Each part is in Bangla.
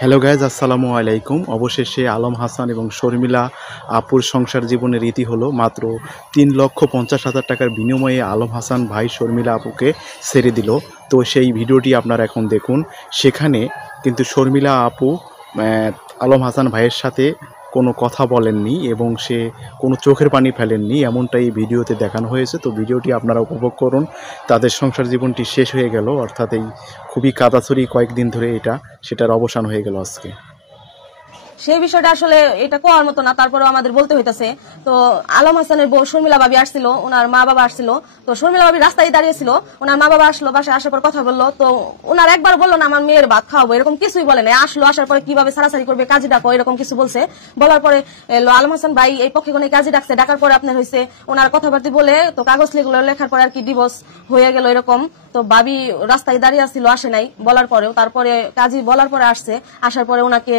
হ্যালো গাইজ, আসসালামু আলাইকুম। অবশেষে আলম হাসান এবং শর্মিলা আপুর সংসার জীবনের রীতি হলো মাত্র 3,50,000 টাকার বিনিময়ে আলম হাসান ভাই শর্মিলা আপুকে ছেড়ে দিল। তো সেই ভিডিওটি আপনারা এখন দেখুন। সেখানে কিন্তু শর্মিলা আপু আলম হাসান ভাইয়ের সাথে কোনো কথা বলেননি এবং সে কোনো চোখের পানি ফেলেননি, এমনটাই ভিডিওতে দেখানো হয়েছে। তো ভিডিওটি আপনারা উপভোগ করুন। তাদের সংসার জীবনটি শেষ হয়ে গেল, অর্থাৎ এই খুবই কাদাছড়ি কয়েকদিন ধরে সেটার অবসান হয়ে গেল আজকে। সেই বিষয়টা আসলে এটা কোয়ার মতো না, তারপরেও আমাদের বলতে হইতাছে। তো আলম হাসানের বউ শর্মিলা ভাবি আসছিল, ওনার মা বাবা আসছিল। তো শর্মিলা ভাবি রাস্তায় দাঁড়িয়েছিল, ওনার মা বাবা আসলো, বাসায় আসার পর কথা বললো। তো ওনার একবার বললো না আমার মেয়ের ভাত খাওয়াবো, এরকম কিছুই বলে না। আসলো, আসার পরে কিভাবে সারাসারি করবে, কাজী ডাকো, এরকম কিছু বলছে। বলার পরে আলম হাসান ভাই এই পক্ষে কোনো কাজী ডাকছে, ডাকার পরে আপনার হয়েছে ওনার কথাবার্তা বলে তো কাগজ লেগুলো লেখার পরে আর কি ডিভোর্স হয়ে গেল এরকম। তো ভাবি রাস্তায় দাঁড়িয়ে আসছিল, আসে নাই বলার পরেও। তারপরে কাজী বলার পরে আসছে, আসার পরে ওনাকে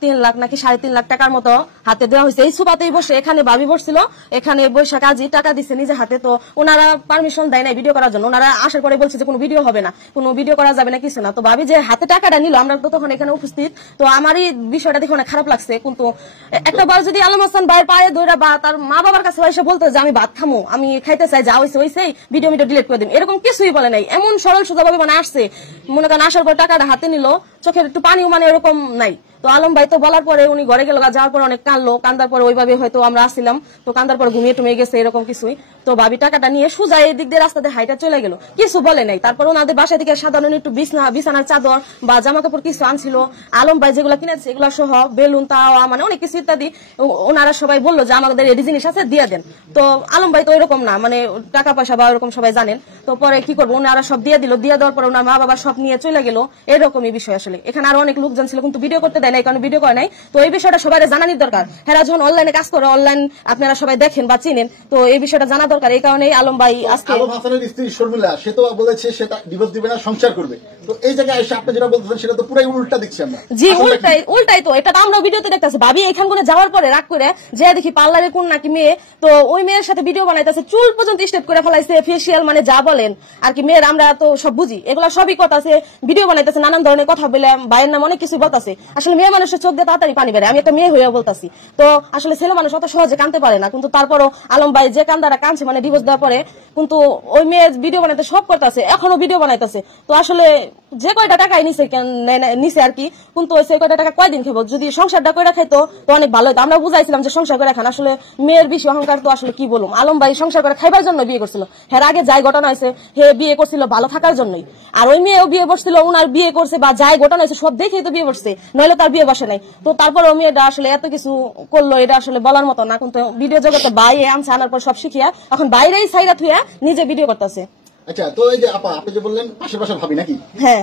3 লাখ নাকি 3.5 লাখ টাকার মতো হাতে দেওয়া হয়েছে। এই সুপাতেই বসে এখানে ভাবি বসছিল, এখানে বৈশা কাজী টাকা দিচ্ছে নিজে হাতে। তো ওনারা পারমিশন দেয় নাই ভিডিও করার জন্য। ওনারা আসার পরে বলছে যে কোনো ভিডিও হবে না, কোনো ভিডিও করা যাবে না, কিছু না। তো ভাবি যে হাতে টাকাটা নিল, আমরা তো তখন এখানে উপস্থিত। তো আমারই বিষয়টা দেখে অনেক খারাপ লাগছে। কিন্তু একটা বার যদি আলম হাসান ভাইয়ের পায়ে ধরে বা তার মা বাবার কাছে এসে বলতো যে আমি ভাত খামো, আমি খাইতে চাই, যা হয়েছে হয়েছে, ভিডিও ডিলিট করে দিন, এরকম কিছুই বলে নাই। এমন সরল সোজা ভাবে মানে আসছে, মনে করেন আসার পর টাকাটা হাতে নিল, চোখের একটু পানিও মানে এরকম নাই। তো আলম ভাই তো বলার পরে উনি ঘরে গেল, যাওয়ার পর অনেক কাঁদলো। কান্দার পরে ওইভাবে হয়তো আমরা আসছিলাম, তো কান্দার পরে ঘুমিয়ে টুমিয়ে গেছে, এরকম কিছুই। তো ভাবি টাকাটা নিয়ে সোজা এই দিক দিয়ে রাস্তাতে হাইটা চলে গেল, কিছু বলে নাই। তারপর ওনাদের বাসা থেকে সাধারণ একটু বিছানার চাদর বা জামা কাপড় কিছু আনছিল, আলম ভাই যেগুলো কিনেছে এগুলো সহ বেলুন, তাওয়া, মানে অনেক কিছু ইত্যাদি। ওনারা সবাই বললো যে আমাদের এডি জিনিস আছে দিয়ে দেন। তো আলম ভাই তো এরকম না, মানে টাকা পয়সা বা এরকম সবাই জানেন। তো পরে কি করবো, ওনারা সব দিয়ে দিল। দিয়ে দেওয়ার পরে ওনার মা বাবা সব নিয়ে চলে গেল, এরকমই বিষয়। আসলে এখানে আরো অনেক লোকজন ছিল কিন্তু ভিডিও করতে দেয় নাই, কারণ ভিডিও করে নাই। তো এই বিষয়টা সবাই জানানোর দরকার। হ্যাঁ, যখন অনলাইনে কাজ করে, অনলাইন আপনারা সবাই দেখেন বা চিনেন, তো এই বিষয়টা জানা দরকার। এই কারণে আলম ভাই আজকে আলম হাসানের স্ত্রী শর্মিলা, সে তো বলেছে সে ডিভোর্স দিবে না, সংসার করবে। তো এই জায়গায় এসে আপনি যেটা বলতেছেন সেটা তো পুরাই উল্টা দেখছি আমরা। জি, উল্টাই তো, এটা তো আমরা ভিডিওতে দেখতেছি। ভাবি এখান করে যাওয়ার পরে রাগ করে যে দেখি পার্লারে কোন নাকি মেয়ে, তো ওই মেয়ের সাথে ভিডিও বানাইতেছে, চুল পর্যন্ত স্টেপ করে ফেলাইছে, ফেসিয়াল, মানে যা বলেন আর কি। মেয়ের আমরা তো সব বুঝি, এগুলা সবই কথা আছে। ভিডিও বানাইতেছে, নানান ধরনের কথা বলে, ভাইয়ের নাম অনেক কিছু বলতেছে। আসলে মেয়ে মানুষের চোখ দিয়ে তাড়াতাড়ি পানি বেড়ে। আমি একটা মেয়ে হয়ে বলতাছি, তো আসলে ছেলে মানুষ অত সহজে কানতে পারে না। কিন্তু তারপরও আলম ভাই যে কান্দারা কানছে, মানে ডিভোর্স দেওয়ার পরে, কিন্তু ওই মেয়ের ভিডিও বানাইতে সব করতেছে, এখনো ভিডিও বানাইতেছে। তো আসলে যে কয়টা টাকাই নিছে আর কি, কিন্তু সেই কয়টা টাকা কয়দিন খাবো? যদি সংসারটা করে খাইতো তো অনেক ভালো হতো। আমরা বুঝাইছিলাম যে সংসার করে খান। আসলে মেয়ের বেশি অহংকার, তো আসলে কি বলুম। আলম ভাই সংসার করে খাইবার জন্য বিয়ে করছিল। হ্যাঁ, আগে যাই ঘটনা হয়েছে, হে বিয়ে করছিল ভালো থাকার জন্যই। আর ওই মেয়েও বিয়ে করছিল, উনার বিয়ে করছে বা যাই ঘটনা হয়েছে সব দেখেই তো বিয়ে করছে, নইলে তার বিয়ে বসে নাই। তো তারপর ও মেয়েটা আসলে এত কিছু করলো, এটা আসলে বলার মতো না। কিন্তু ভিডিও জগতে বাইরে আনছে, আনার পর সব শিখিয়া এখন বাইরেই সাইরা থুয়া নিজে ভিডিও করতেছে। আচ্ছা, তো এই যে আপা, আপনি যে বললেন পাশে ভাবি নাকি? হ্যাঁ।